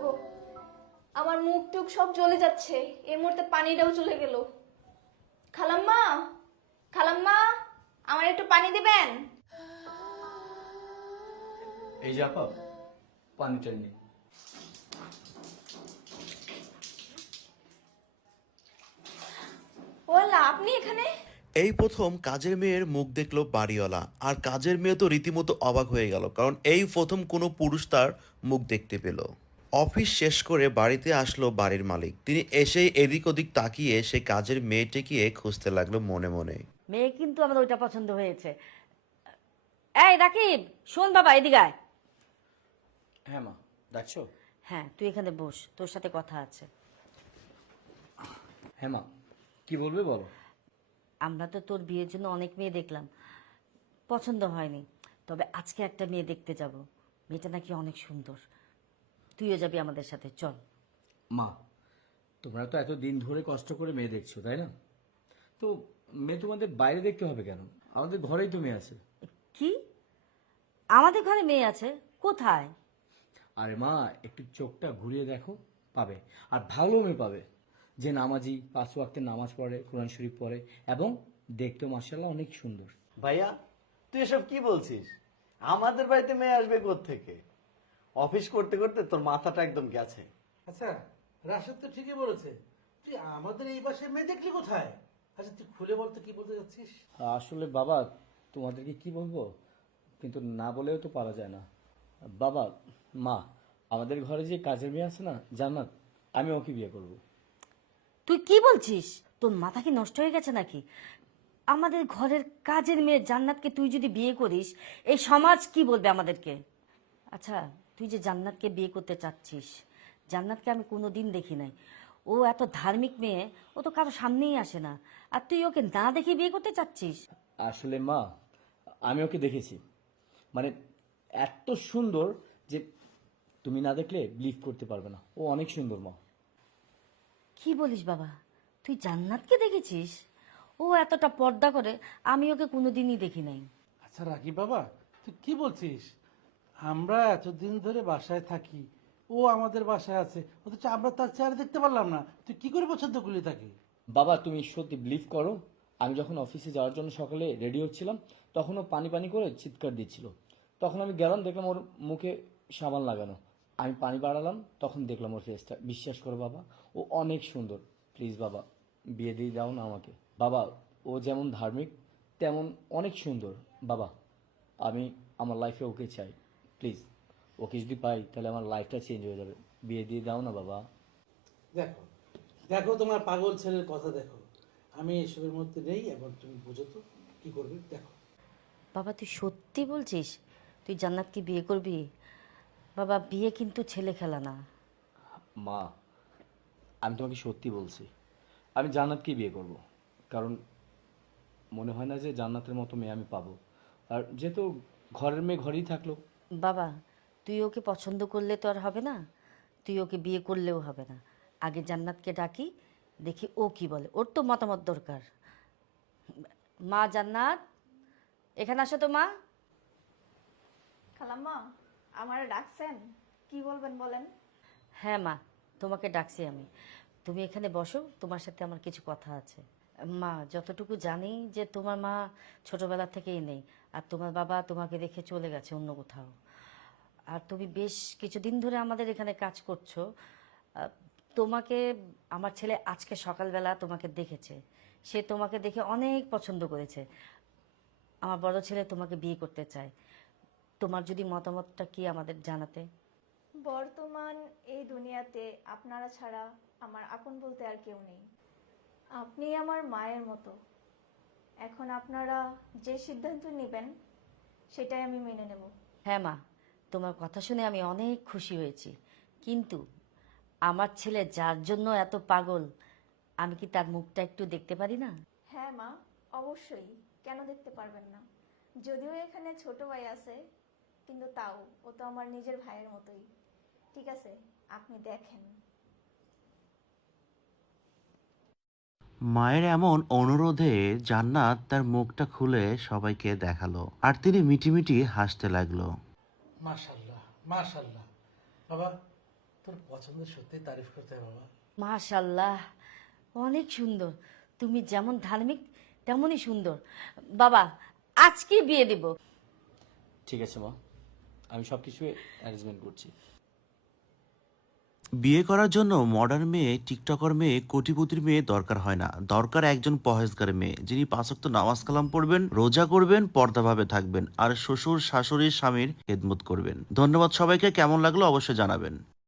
গো, আমার মুখ টুক সব জ্বলে যাচ্ছে, এই মুহূর্তে পানিটাও চলে গেল। খালাম্মা, খালাম্মা, আমার একটু পানি দিবেন? এই যে আপা, পানিটা নিয়ে। ওলা, আপনি এখানে? এই প্রথম কাজের মেয়ের মুখ দেখলো বাড়িওয়ালা, আর কাজের মেয়ে তো রীতিমতো অবাক হয়ে গেল, কারণ এই প্রথম কোনো পুরুষ তার মুখ দেখতে পেল। অফিস শেষ করে বাড়িতে আসলো বাড়ির মালিক। তিনি এসেই এদিক ওদিক তাকিয়ে সে কাজের মেয়েটিকে খুঁজতে লাগলো মনে মনে। মেয়ে কিন্তু আমাদের ওইটা পছন্দ হয়েছে। এই রাকিব, শোন বাবা, এদিকে আয়। হ্যাঁ মা, ডাকছো? হ্যাঁ, তুই এখানে বস, তোর সাথে কথা আছে। হ্যাঁ মা, কি বলবে বলো। আমরা তো তোর বিয়ের জন্য অনেক মেয়ে দেখলাম, পছন্দ হয়নি। তবে আজকে একটা মেয়ে দেখতে যাব, মেয়েটা নাকি অনেক সুন্দর। তুইও যাবি আমাদের সাথে, চল। মা, তোমরা তো এত দিন ধরে কষ্ট করে মেয়ে দেখছো, তাই না? তো মেয়ে তোমাদের বাইরে দেখতে হবে কেন? আমাদের ঘরেই তো মেয়ে আছে। কি? আমাদের ঘরে মেয়ে আছে? কোথায়? আরে মা, একটু চোখটা ঘুরিয়ে দেখো, পাবে। আর ভালো মেয়ে পাবে, যে নামাজি, 5 ওয়াক্তের নামাজ পড়ে, কোরআন শরীফ পড়ে, এবং দেখতে মাশাআল্লাহ অনেক সুন্দর। ভাইয়া, তুই এসব কি বলছিস? আমাদের বাড়িতে মেয়ে আসবে থেকে? অফিস করতে করতে তোর মাথাটা একদম গেছে। আচ্ছা, রাশেদ তো ঠিকই বলেছে। তুই আমাদের এই বাসায় মেয়ে দেখলি কোথায়? আচ্ছা, তুই খুলে বলতে কি বলতে যাচ্ছিস? আসলে বাবা, তোমাদেরকে কি বলবো, কিন্তু না বলেও তো পারা যায় না। বাবা, মা, আমাদের ঘরে যে কাজের মেয়ে আছে না, জান্নাত, আমি ওকে বিয়ে করব। তুই কি বলছিস? তোর মাথা কি নষ্ট হয়ে গেছে নাকি? আমাদের ঘরের কাজের মেয়ে জান্নাতকে তুই যদি বিয়ে করিস, এই সমাজ কি বলবে আমাদেরকে? আচ্ছা, তুই যে জান্নাতকে বিয়ে করতে চাচ্ছিস, জান্নাতকে আমি কোনোদিন দেখি নাই। ও এত ধার্মিক মেয়ে, ও তো কারো সামনেই আসে না, আর তুই ওকে না দেখে বিয়ে করতে চাচ্ছিস? আসলে মা, আমি ওকে দেখেছি, মানে এত সুন্দর যে তুমি না দেখলে বিলিভ করতে পারবে না। ও অনেক সুন্দর মা। কি বলিস বাবা, তুই জান্নাতকে দেখেছিস? ও এতটা পর্দা করে, আমি ওকে কোনোদিনই দেখি নাই। আচ্ছা রাকিব বাবা, তুই কি বলছিস? আমরা এতদিন ধরে বাসায় থাকি, ও আমাদের বাসায় আছে, অথচ আমরা তার চেহারা দেখতে পারলাম না। তুই কি করে পছন্দ করলি তাকে? বাবা, তুমি সত্যি বিলিভ করো, আমি যখন অফিসে যাওয়ার জন্য সকালে রেডি হচ্ছিলাম, তখন ও পানি পানি করে চিৎকার দিচ্ছিল। তখন আমি গেলাম, দেখলাম ওর মুখে সাবান লাগানো। আমি পানি বাড়ালাম, তখন দেখলাম ওর ফেসটা। বিশ্বাস করো বাবা, ও অনেক সুন্দর। প্লিজ বাবা, বিয়ে দিয়ে দাও না আমাকে। বাবা, ও যেমন ধার্মিক তেমন অনেক সুন্দর। বাবা, আমি আমার লাইফে ওকে চাই। প্লিজ, ওকে যদি পাই তাহলে আমার লাইফটা চেঞ্জ হয়ে যাবে। বিয়ে দিয়ে দাও না বাবা। দেখো, দেখো তোমার পাগল ছেলের কথা দেখো। আমি এসবের মধ্যে নেই, এখন তুমি বুঝো তো কি করবে, দেখো। বাবা, তুই সত্যি বলছিস তুই জান্নাতকে বিয়ে করবি? বাবা, বিয়ে কিন্তু ছেলে খেলা না। মা, আমি তোমাকে সত্যি বলছি, আমি জান্নাতকে বিয়ে করব। কারণ মনে হয় না যে জান্নাতের মতো মেয়ে আমি পাবো। আর যেহেতু ঘরের মেয়ে ঘরেই থাকলো। বাবা, তুই ওকে পছন্দ করলে তো আর হবে না, তুই ওকে বিয়ে করলেও হবে না। আগে জান্নাতকে ডাকি, দেখি ও কি বলে, ওর তো মতামত দরকার। মা জান্নাত, এখানে আসো তো মা। খালাম্মা, আমারে ডাকছেন? কি বলবেন বলেন? হ্যাঁ মা, তোমাকে ডাকছি আমি। তুমি এখানে বসো, তোমার সাথে আমার কিছু কথা আছে। মা, যতটুকু জানি যে তোমার মা ছোটবেলা থেকেই নেই, আর তোমার বাবা তোমাকে রেখে চলে গেছে অন্য কোথাও। আর তুমি বেশ কিছুদিন ধরে আমাদের এখানে কাজ করছো। তোমাকে আমার ছেলে আজকে সকালবেলা তোমাকে দেখেছে, সে তোমাকে দেখে অনেক পছন্দ করেছে। আমার বড় ছেলে তোমাকে বিয়ে করতে চায়। তোমার যদি মতামতটা কি আমাদের জানাতে। বর্তমান এই দুনিয়াতে আপনারা ছাড়া আমার আপন বলতে আর কেউ নেই। আপনি আমার মায়ের মতো। এখন আপনারা যে সিদ্ধান্ত নেবেন সেটাই আমি মেনে নেব। হ্যাঁ মা, তোমার কথা শুনে আমি অনেক খুশি হয়েছি, কিন্তু আমার ছেলে যার জন্য এত পাগল, আমি কি তার মুখটা একটু দেখতে পারি না? হ্যাঁ মা, অবশ্যই, কেন দেখতে পারবেন না? যদিও এখানে ছোট ভাই আছে, কিন্তু তাও ও তো আমার নিজের ভাইয়ের মতোই। ঠিক আছে, আপনি দেখেন। মায়ের এমন অনুরোধে জান্নাত তার মুখটা খুলে সবাইকে দেখালো, আর তিনি মিটিমিটি হাসতে লাগলো। মাশাল্লাহ, মাশাল্লাহ। বাবা, তোর পছন্দের সত্যি তারিফ করতে হয় বাবা। মাশাল্লাহ, অনেক সুন্দর। তুমি যেমন ধার্মিক তেমনই সুন্দর। বাবা, আজকে বিয়ে দেব। ঠিক আছে মা, আমি সব কিছু অ্যারেঞ্জমেন্ট করছি। বিয়ে করার জন্য মডার্ন মেয়ে, টিকটকার মেয়ে, কোটিপতির মেয়ে দরকার হয় না। দরকার একজন পহেজগার মেয়ে, যিনি 5 ওয়াক্ত নামাজ কালাম পড়বেন, রোজা করবেন, পর্দাভাবে থাকবেন, আর শ্বশুর শাশুড়ির স্বামীর খেদমত করবেন। ধন্যবাদ সবাইকে। কেমন লাগলো অবশ্যই জানাবেন।